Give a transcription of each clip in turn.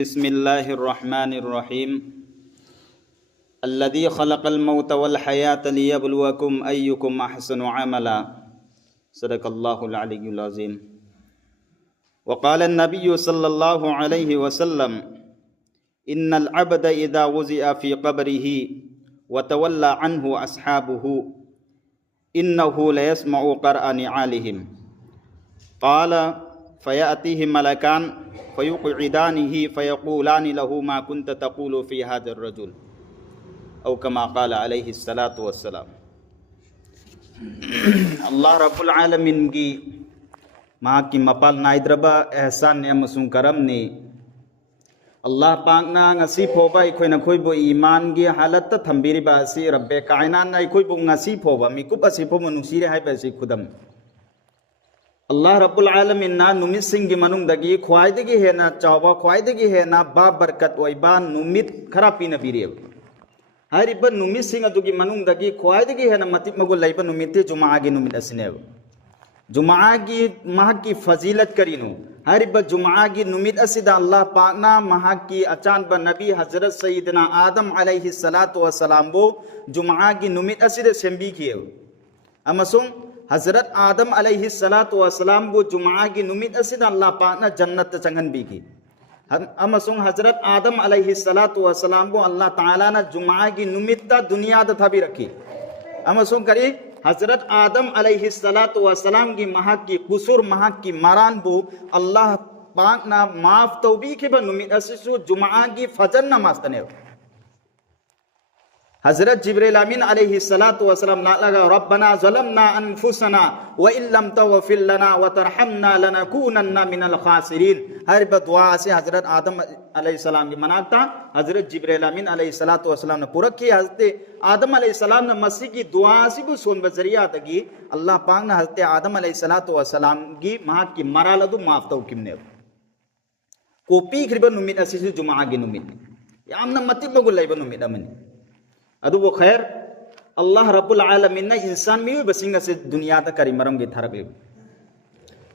बिस्मिल्लाहिर्रहमानिर्रहीम अल्लज़ी खलक़ल मौत वल हयात लियब्लुवकुम अय्युकुम अहसनु अमला सदक़ल्लाहुल अलिय्युल अज़ीम व क़ाल अन्नबिय्यु सल्लल्लाहु अलैहि वसल्लम इन्नल अब्द इज़ा वुज़िअ फ़ी क़ब्रिही व तवल्ला अन्हु अस्हाबुहु इन्नहु लयस्मउ क़रअ निआलिहिम क़ाल फ़यअतीहि मलकान फ़युक़इदानिही फ़यक़ूलानि लहु मा कुन्त तक़ूलु फ़ी हाज़ा अर्रजुल औ कमा क़ाल अलैहिस्सलातु वस्सलाम। अल्लाह रब्बुल आलमीन की माँ की मपाल नाइद्रबा एहसान अमसुंग करमनी अल्लाह पाकना ngasi फोबा अखोइना खोइबो ईमान की हालत थम्बिरिबा असि रब्बे कायनाना अखोइबो ngasi फोबा मिकुप असि फोबो नुसिरे हाइबा असि खुदम अल्लाह रब्बुल आलमीन ना नुमित सिंगी मनुंगदगी ख्वाइदगी हेना चावबा ख्वाइदगी हेना बा बरकत ओइबा नुमित खरा पीनबिरेब हारिबा नुमित सिंग अदुगी मनुंगदगी ख्वाइदगी हेना मतिक मगुल लैबा नुमिते जुमाआगी नुमित असिनेब जुमाआगी महकी फजीलत करिनु हारिबा जुमाआगी नुमित असिदा अल्लाह पाकना महकी अचानबा नबी हजरत सय्यदना आदम अलैहिस्सलातु वस्सलाम बो जुमाआगी नुमित असिदे सेंबिखिएब अमसुंग हजरत आदम अलैहिस्सलातु वस्सलाम बु जुमा की नुमित असिदा अल्लाह पाकना जन्नत चंगनबीगी अमसुंग हजरत आदम अलैहिस्सलातु वस्सलाम बु अल्लाह ताला ना जुमा की नुमित दुनिया द थाबी रखी अमसुंग करी हजरत आदम अलैहिस्सलातु वस्सलाम की महा की कुसुर महा की मरान बु अल्लाह पाकना माफ तौबी के ब नुमित असिसु जुमा की फजर नमाज तने हजरत जिब्रील अमीन अलैहिस्सलातु वस्सलाम लगा रब्बना ज़लमना अनफुसना व इल्लम तग़फिर लना व तरहमना लनकूनन्ना मिनल खासिरीन हर दुआ से हजरत आदम अलैहिस्सलाम की मनाता हजरत जिब्रील अमीन अलैहिस्सलातु वस्सलाम ने पूरा किया हजरत आदम अलैहिस्सलाम ने मसीह की दुआ से भी सोन बजरिया तकी अल्लाह पाक ने हजरत आदम अलैहिस्सलातु वस्सलाम की मां की मरालदु माफ तो किमने कोपी खरिबा नुमित असिसु जुमा की नुमित यामना मति बगुल लैबा नुमित अमनी अदुबो खैर अल्लाह रब्बुल आलमीन ने इंसान मियोय बसिंग से दुनिया तक करी मरम के थरक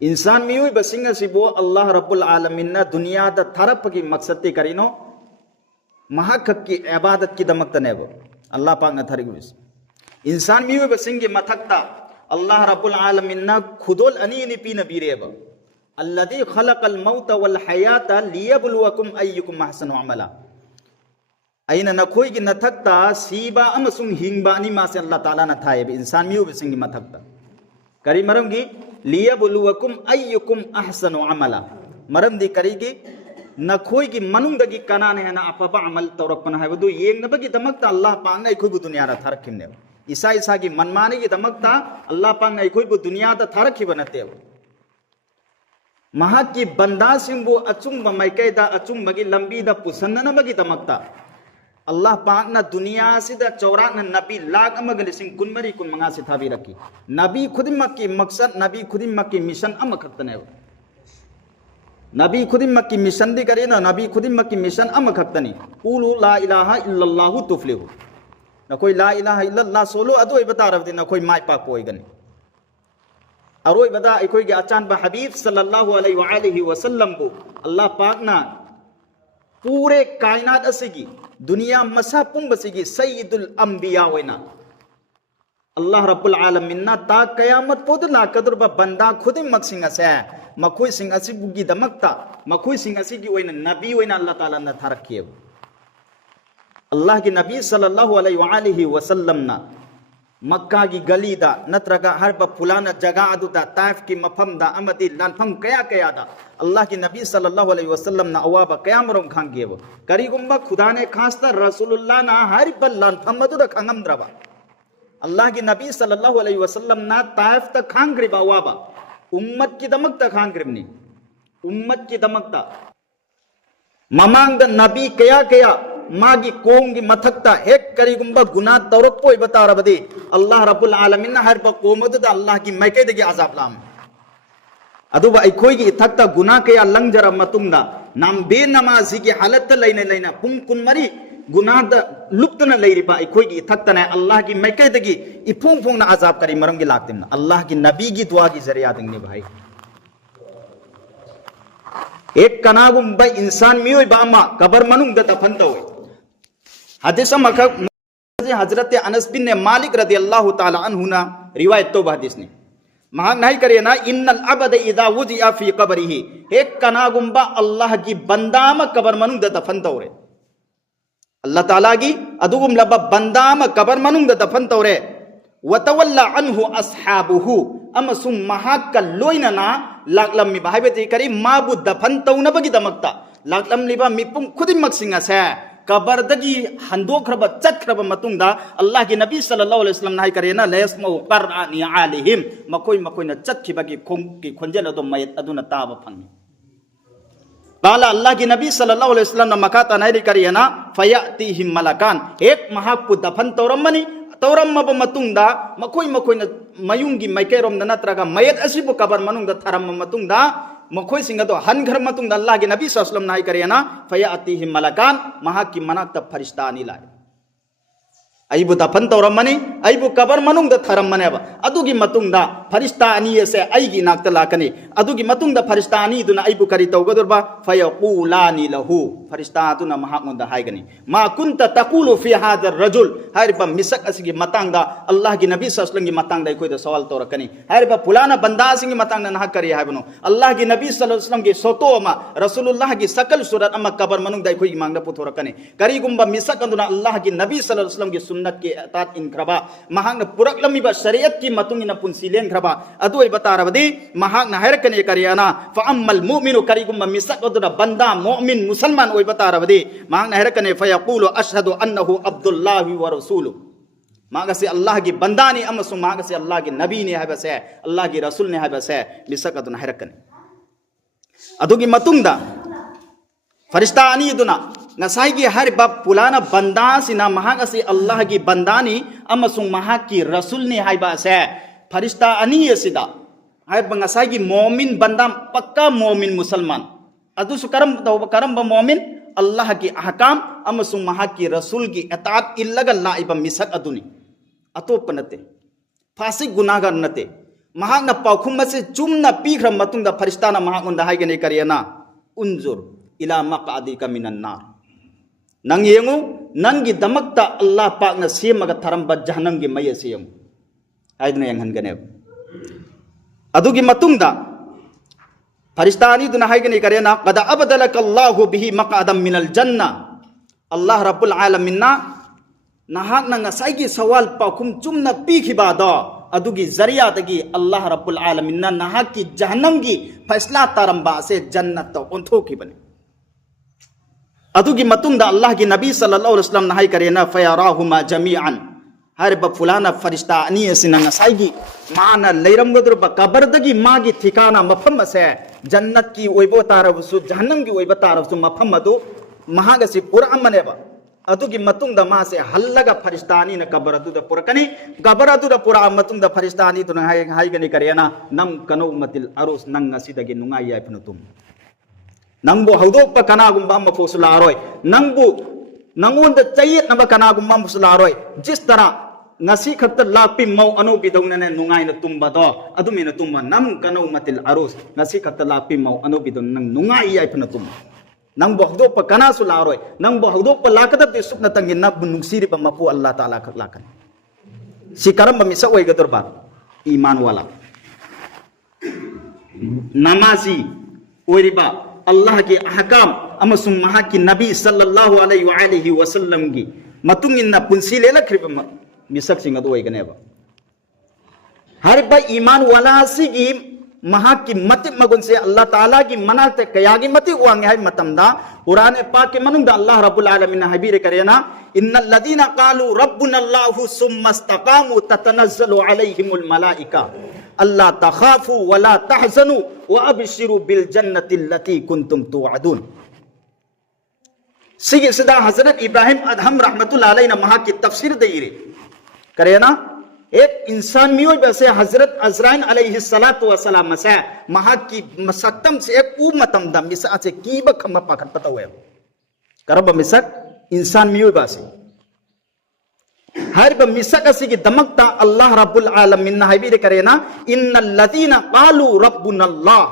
इंसान मियोय बसिंग से बो अल्लाह रब्बुल आलमीन ने दुनिया द थरप की मकसद ते करिनो महक की इबादत की दमक तने वो अल्लाह पाक ने थरक इंसान मियोय बसिंग के मथकता अल्लाह रब्बुल आलमीन ने खुदोल अनी नि पी नबीरेब अल्लज़ी खलक़ल मौत वल हयात लियब्लुवकुम अय्युकुम अहसनु अमला अइना नखोई की नथकता सीबा अमसुंग हिंगबा अनिमा से अल्लाह ताला न थाएब इंसान मियोबसिंग की मथकता करी मरमगी लियब्लुवकुम अय्युकुम अहसनु अमला मरमदी करीगी नखोई की मनुंगदगी कनाने है ना अपबा अमल तौरपन है वदु येंगनबगी दमकता अल्लाह पाक ने अखोई दुनिया रा थरखिमने ईसा ईसा की मनमाने की दमकता अल्लाह पाक ने अखोई दुनिया दा थरखि बनते महा की बंदा सिंबु अचुंग मैकैदा अचुंग मगी लंबी दा पुसन्नन बगी दमकता अल्लाह पाक ना दुनिया से चौराक नबी लाख लिंग कुनमरी कुनमंगा से थाबी रखी नबी खुदिमक की मकसद नबी खुदिमक की मिशन खतने नबी खुदिमक की मिशन दी करे ना नबी खुदिमक की मिशन खतनी कुलू ला इलाहा इल्लल्लाहु तुफ्लिहु न कोई ला इलाहा इल्लल्लाह सोलो अदोय बता रवदी न कोई माय पाक होइगनी अरोय बदा अखोय के अचान बा हबीब सल्लल्लाहु अलैहि वसल्लम बो अल्लाह पाक ना पूरे कायनात असिगी दुनिया मसा पुंबसिगी सय्यदुल अंबिया वैना अल्लाह रब्बुल आलमीन ना ता कयामत पोदला कदरबा बंदा खुदिम मक्सिंग असे मखोय सिंग असिबुगी दमकता मखोय सिंग असिगी वैना नबी वैना अल्लाह ताला ने थरकिए अल्लाह की नबी सल्लल्लाहु अलैहि वसल्लम ना मक्का की गली दा नत्रगा हर ब फुलाना जगह अदुदा ताइफ की मफम दा अमदी लानफम कया कया दा अल्लाह की नबी सल्लल्लाहु अलैहि वसल्लम ना अवाबा कया मरम खांगेब करीगुम्बा खुदा ने खासता रसूलुल्लाह ना हर ब लानफम अदुदा खांगम द्रबा अल्लाह की नबी सल्लल्लाहु अलैहि वसल्लम ना ताइफ तक खांगरिबा अवाबा उम्मत की दमक तक खांगरिबनी उम्मत की दमक ता ममांग द नबी कया कया मागी कोंगी मथकता हेक करीगुम्बा गुनाह तौरपोय बता रबदी अल्लाह रब्बुल आलमीन हर ब कोमद अल्लाह की मैकेदगी अजाब लाम अदुबा अखोई की इथकता गुनाह कया लंगजरा मतुंगदा नाम बे नमाजी की हालत लैने लैना पुंग कुनमरी गुनाह द लुप्त न लैरिबा अखोई की इथकता ने अल्लाह की मैकेदगी इफुंग फुंग ना अजाब करी मरम की लागतिन अल्लाह की नबी की दुआ की जरिया दंगने भाई एक कनागुंबा इंसान मियोइबा अमा कबर मनुंगदा दफन तौवे हदीस अमख हजरत अनस बिन मालिक रदियल्लाहु ताला अन्हुना रिवायत तो हदीस ने महाक नहीं करे ना इन्नल अबद इदा वुजिया फी कबरिही एक कनागुंबा अल्लाह की बंदाम कबर मनुंगदा दफन तौरे अल्लाह ताला की अदुगुम लब बंदाम कबर मनुंगदा दफन तौरे वतवल्ला अन्हु अस्हाबुहु अमसुम महाक लोइनना लाक्लम्मी बाहायबेति करी माबु दफन तौनबगी दमक्ता लाक्लम्लिबा मिपुम खुदिमक सिंगसे कबरदगी हंदोख्रब चतख्रब मतुंगदा अल्लाह की नबी सल्लल्लाहु अलैहि वसल्लम नाय करेना लयस्मउ qur'ani alihim मकोई मकोइना चतखिबगी खोंगी खोंजेल अदो मयत अदुना ताब फंगी काला अल्लाह की नबी सल्लल्लाहु अलैहि वसल्लम मकाता नाय करेना फयातिहिम मलकान एक महापु दफन तौरमनी तौरमब मतुंगदा मकोई मकोइना मयुंगी माइकेरोम नत्रगा मयत असिबु कबर मनुंगदा थरम मतुंगदा मखोई सिंह तो हनघर मतुंग अल्लाह के नबी सल्लल्लाहु अलैहि वसल्लम नाय करेना फयातिहिम मलकान महा की मनाक फरिश्ता अनी लाए अइबु दफन तौरमनी अइबु कबर मनुंग थरमनेबा अदुगी मतुंगदा फरिश्ता अनी से अइगी नाक्ता लाकनी अदुगी मतुंगदा फरिश्ता अनी दुना अइबु करी तौगदुरबा फयक़ूलानी लहु फरिश्ता दुना महामुंदा हायगनी मा कुंत तक़ूलु फी हादर रजुल हारिबा मिसक असिगी मतंगदा अल्लाह की नबी सल्लल्लाहु अलैहि वसल्लम की मतंगदा कोई सवाल तौरकनी हारिबा फुलाना बंदा सिंगी मतंगदा ना करी हायबनो अल्लाह की नबी सल्लल्लाहु अलैहि वसल्लम की सोतो अमा रसूलुल्लाह की सकल सूरत अमा कबर मनुंगदा कोई मांगदा पुथोरकनी करीगुंबा मिसक अंदुना अल्लाह की नबी सल्लल्लाहु अलैहि वसल्लम की सुन्नत के अतात इनख्रबा महांग पुरकलमिबा शरीयत की मतुंगिना पुंसिलेन ख्रबा अदुई बतारबदी महांग नहरकने करियाना फअम्मल मुमिनु करीगुम मिसक अदुना बंदा मुमिन मुसलमान ओई बतारबदी महांग नहरकने फयक़ूलु अशहदु अन्नहु अब्दुल्लाहि व रसूलु मागसे अल्लाह की बंदानी अमसु मागसे अल्लाह की नबी ने हाबसे अल्लाह की रसूल ने हाबसे मिसक अदुना नहरकने अदुगी मतुंगदा फरिश्ता अनी दुना नसाई की हर बब पुलाना बंदा सिना महाग से अल्लाह की बंदानी अमसुंग महाग की रसूल ने हाइबा से फरिश्ता अनी सिदा हाय नसाई की मोमिन बंदा पक्का मोमिन मुसलमान अदुसु करम मोमिन अल्लाह की अहकाम अमसुंग महाग की रसूल की अतात इल्लग लाइबा मिसक अदुनी अतोप नते फासिक गुनाहगार नते महाग न पाखुम से चुमना पीख्र मतुंगदा फरिश्ता ना महाग उंदा हाइगने करियना उन्जुर इला मक़अदिका मिनन नार नंग येंगु नंगी दमकता अल्लाह पाक न सेमगा थरंबा जहन्नम की मय सेम हाइदने यंगहनगने अदुगी मतुंगदा फरिश्ता अनी दुना हाइगने करेना qad abdalaka Allahu bihi maq'adan minal jannah अल्लाह रब्बुल आलमीन ना नहाक न ngasai gi sawal pakhum chumna pikhiba do अदुगी जरिया दगी अल्लाह रब्बुल आलमीन ना नहाक की जहन्नम की फैसला तरंबा से जन्नत तो उन्थोकी बने अदुगी मतुंगदा अल्लाह की नबी सल्लल्लाहु अलैहि वसल्लम नहाई करेना फयराहुमा जमीअन हर फुलाना फरिश्ता अनी सिना ngasai माना लेरमगदुर कबरदगी मागी ठिकाना मफम से जन्नत की ओइबो तारबसु जहन्नम की ओइबो तारबसु मफम अदु महागसि पुरअमनेबा अदुगी मतुंगदा मा से हल्लगा फरिश्ता अनी न कबरदुदा पुरकनी कबरदुदा पुरा मतुंगदा फरिश्ता अनी तुना हाइगनी करेना नम कनो मतिल अरुस नंग असिदगी नुंगाई याइफनु तुम नंबो हौदोप कनागुंबा मफोसुलारोय नंबो नंगोंद चयत नब कनागुंबा मफोसुलारोय जिस तरह ngasi khakta lapi mau anu bidong nane nungai na tumba do adumi na tumba nam kanau matil arus ngasi khakta lapi mau anu bidong nang nungai ai phna tum nang bo hdo pa kana su laroi nang bo hdo pa lakada de sukna tangin na bunung siri pa mapu Allah taala khak lakan sikaram bamisa oi gadur ba iman wala namazi oiriba Allah ki ahkam amasung maha ki nabi sallallahu alaihi wasallam gi matungin na punsile la khriba मिसक Singh अदु ओइगनेबा हर बा ईमान वाला सिगी महा की मति मगुन से अल्लाह ताला की मनाते कयागी मति वांगे है मतमदा कुरान पाक के मनुंग अल्लाह रब्बुल आलमीन हबीर करेना इन्नल लदीना कालू रब्बुनल्लाहु सुम्मा इस्तकामू ततनज़्ज़लु अलैहिमुल मलाइका अल्ला तखाफू वला तहज़नु व अबशिरु बिल जन्नति लती कुंतुम तुअदून सिगी सदा हजरत इब्राहिम अदहम रहमतुल्लाह अलैहि महा की तफसीर देइरे करेना एक इंसान मियोय बसे हजरत अजराइल अलैहि सलातु वसलाम से महा की मसक्तम से एक उमतम दम मिसा से कीब खम पाखत पतवे करब मिसक इंसान मियोय बसे हर ब मिसक असी की दमकता अल्लाह रब्बुल आलमीन हाइबीर करेना इन्नल लदीना कालू रब्बुनल्लाह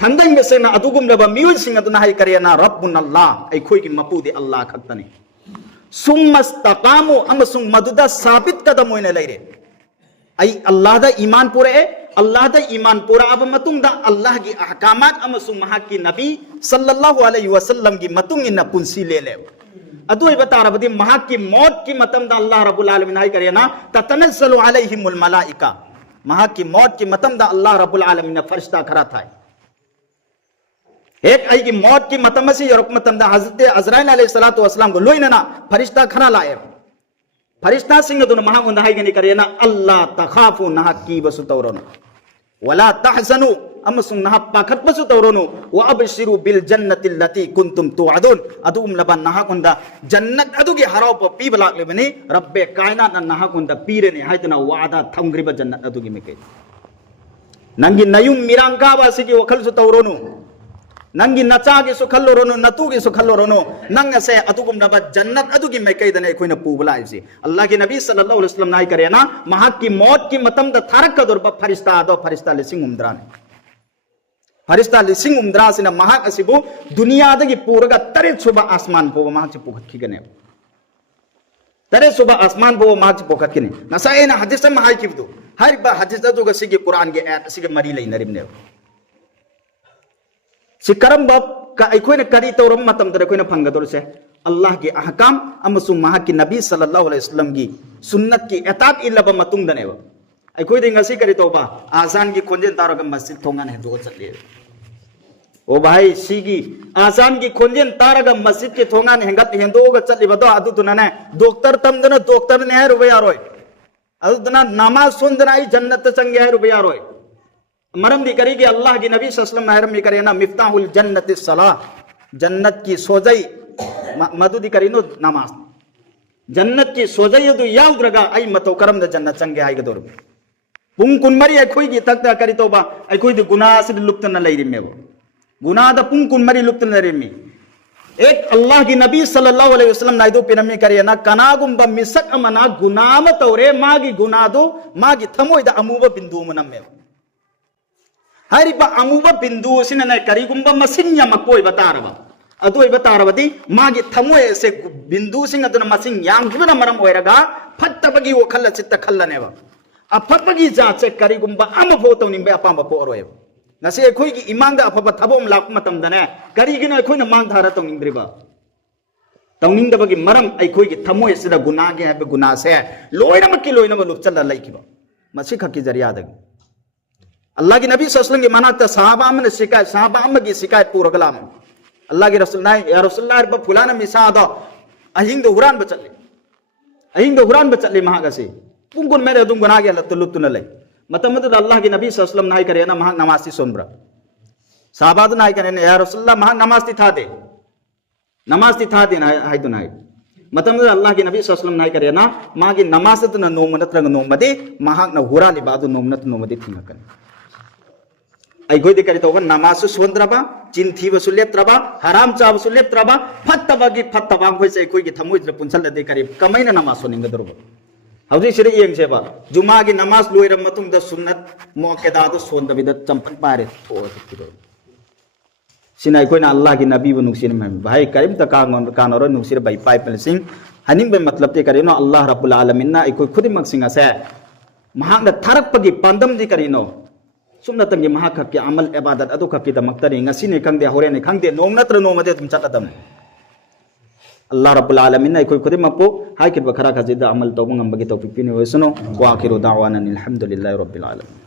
थंगंग बेसेना अदुगुमरबा मियुल सिंग अदुना हाय करेना रब्बुन अल्लाह अखोई की मपुदे अल्लाह खक्तनी सुमस्तकामु अमसुंग मदुदा साबित कदम होइने लेरे आई अल्लाह दा ईमान पूरे अल्लाह दा ईमान पूरा अब मतुंग दा अल्लाह की अहकामात अमसुंग महा की नबी सल्लल्लाहु अलैहि वसल्लम की मतुंग इन पुंसी ले ले अदुई बता रबदी महा की मौत की मतम दा अल्लाह रब्बुल आलमीन हाय करेना ततनज़्ज़लु अलैहिमुल मलाइका महा की मौत की मतम दा अल्लाह रब्बुल आलमीन ने फरिश्ता खरा था एक आई की मौत की मतम से यरक मतम दा हजरत अज़राइल अलैहिस्सलातु वस्सलाम को लोइना फरिश्ता खरा लाए फरिश्ता सिंह दुन महा उंदा हाय गनी करेना अल्लाह तखाफु नहा की बसु तौरोनो वला तहज़नु अमसुं नहा पाखत बसु तौरोनो व अबशिरु बिल जन्नति लती कुंतुम तुअदुन अदुम लबन नहा कुंदा जन्नत अदुगी हराव प पीबला लेबनी रब्बे कायनात नहा कुंदा पीरेने हायतना वादा थमग्रिब जन्नत अदुगी मेके नंगी नयुम मिरांका वासिगी वखल सु तौरोनो नंगी नचा की सुखल्लोरोनो नतु की सुखल्लोरोनो नंग से अतुगुम नबा जन्नत अतुगी मैं कई दने कोई न पूबला इसी अल्लाह के नबी सल्लल्लाहु अलैहि वसल्लम नाई करे ना महा की मौत की मतम द थारक का दुर्ब फरिश्ता दो फरिश्ता लिसिंग उमद्रा ने फरिश्ता लिसिंग उमद्रा से न महा असिबु दुनिया दगी पूरगा तरे सुबह आसमान पो महा च पुखत की गने तरे सुबह आसमान पो महा च पुखत की ने नसाए ना हदीस में हाई की दो हर बा हदीस दो गसी के कुरान के आयत सी के मरी लई नरिम ने सिकरम बाप का अखोई ने करी तौरम मतम दर अखोई ने फंगदोर से अल्लाह के अहकाम अमसुं महा की नबी सल्लल्लाहु अलैहि वसल्लम की सुन्नत की एतात इल्लब मतुंग दनेव अखोई दे ngasi करी तौबा आजान की खोंजेन तारग मस्जिद थोंगान है दो चले ओ भाई सीगी आजान की खोंजेन तारग मस्जिद के थोंगान हेंगत हेंदोग चली बदो अदु दुनने डॉक्टर तमदन डॉक्टर ने है रुपया रोय अदु दुना नमाज सुंदनाई जन्नत संगे है रुपया रोय मरम दी करी कि अल्लाह की नबी सल्लल्लाहु अलैहि वसल्लम महरम दी करे ना मिफ्ताहुल जन्नति सलाह जन्नत की सोजई मधु दी करी नो नमाज जन्नत की सोजई दु याद रगा आई मतो करम द जन्नत संगे आई गदोर पुंग कुनमरी अखोई की तक करी तोबा अखोई दी गुनाह से लुप्त न लई रिमे गुनाह द पुंग कुनमरी लुप्त न रिमे एक अल्लाह की नबी सल्लल्लाहु अलैहि वसल्लम नाइदो पिनमी करे ना कनागुम ब मिसक अमना गुनाम तौरे मागी गुनादो मागी थमोय द अमुब बिंदु मनमे हरिबा अमुबा बिंदु सिने ने करीगुंबा मसिंग यमकोय बतारबा अदोय बतारबदी मागी थमोय से बिंदु सिंग अदुन मसिंग यांगिबन मरम ओयरगा फत्तबगी वखल चित्त खल्लनेबा अफबगी जाचे करीगुंबा अमफो तौनिंबे अपाम पोरोय नसे अखोय की इमांग दा अफब थबोम लाक मतम दने करीगिना अखोय न मांग धारा तौनिंद्रिबा तौनिंदबगी मरम अखोय की थमोय सिदा गुनाह के है गुनाह से लोयनमकी लोयनम लुपचल लइखिबा मसी खकी जरिया दग अल्लाह की नबी सल्लल्लाहु अलैहि वसल्लम की मनाता सहाबा में शिकायत सहाबा में की शिकायत पूरा कलाम अल्लाह के रसूल नाय या रसूलुल्लाह ब फुलाना मिसादा अहिंग दो हुरान बचले महागसे पुंगुन मेरे दुम गुना के लुत्तु न ले मतम तो अल्लाह की नबी सल्लल्लाहु अलैहि वसल्लम नाय करे ना महा नमाज़ सोनब्रा सहाबा तो नाय करे या रसूलुल्लाह महा नमाज़ था दे ना हाय तो नाय मतम तो अल्लाह की नबी सल्लल्लाहु अलैहि वसल्लम नाय करे ना महा की नमाज़ तो न नोम नत्रंग नोमदे महा न हुरा लिबादु नोम नत नोमदे थिंगकन अखोई करी तौब नमाज सोन्द्रबा चिन थीबसु लेप्त्रबा हराम चाबसु लेप्त्रबा फत्तबगी फत्तबा अखोई अखोई पुंसल पुंसलदे करी कमैना नमाज सोनिंगदरब हौजी सिरे येंगसेबा जुमा की नमाज लोइरम मतुंगदा सुन्नत मोकेदादो सोन्दबिदा चंपन पारे थोसिदो सिना अखोइना अल्लाह की नबी बु नुसिन भाई करीम त कानोरो नुसिर भाई पाइपल सिंह हनिंग बे मतलब ते करिनो अल्लाह रब्बुल आलमीन ना अखोई खुदिमक सिंह से महांग थारकपगी पांदम दी करिनो सुमना तंगे महाक के अमल इबादत अदु खकी दमक्तरी ngasi खंगदे होरेने खंगदे नोम नत्र नोमदे तुम चलदम अल्लाह रब्बुल आलमीन ने कोई खुदे मपो हाय के बखरा खजिदा अमल तोबंग अंबगी तौफीक पिने होसनो वा आखिरु दावाना अल्हम्दुलिल्लाहि रब्बिल आलमीन।